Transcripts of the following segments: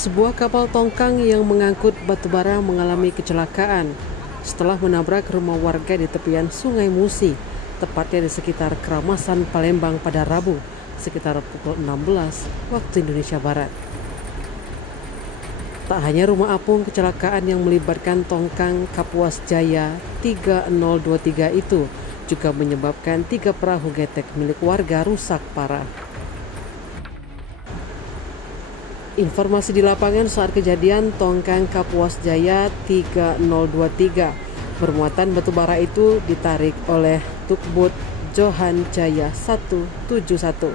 Sebuah kapal tongkang yang mengangkut batubara mengalami kecelakaan setelah menabrak rumah warga di tepian Sungai Musi, tepatnya di sekitar Keramasan Palembang pada Rabu, sekitar pukul 16 waktu Indonesia Barat. Tak hanya rumah apung, kecelakaan yang melibatkan tongkang Kapuas Jaya 3023 itu juga menyebabkan 3 perahu getek milik warga rusak parah. Informasi di lapangan saat kejadian, tongkang Kapuas Jaya 3023 bermuatan batubara itu ditarik oleh tugboat Johan Jaya 171.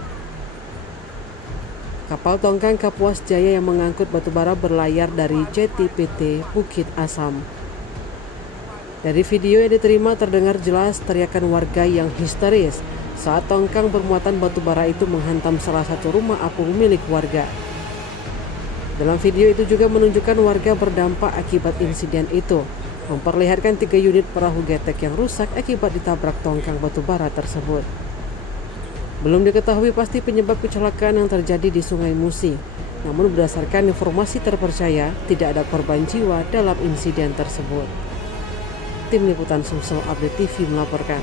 Kapal tongkang Kapuas Jaya yang mengangkut batubara berlayar dari jeti PT Bukit Asam. Dari video yang diterima terdengar jelas teriakan warga yang histeris saat tongkang bermuatan batubara itu menghantam salah satu rumah apung milik warga. Dalam video itu juga menunjukkan warga berdampak akibat insiden itu, memperlihatkan 3 unit perahu getek yang rusak akibat ditabrak tongkang batubara tersebut. Belum diketahui pasti penyebab kecelakaan yang terjadi di Sungai Musi, namun berdasarkan informasi terpercaya tidak ada korban jiwa dalam insiden tersebut. Tim Liputan Sumsel Update TV melaporkan.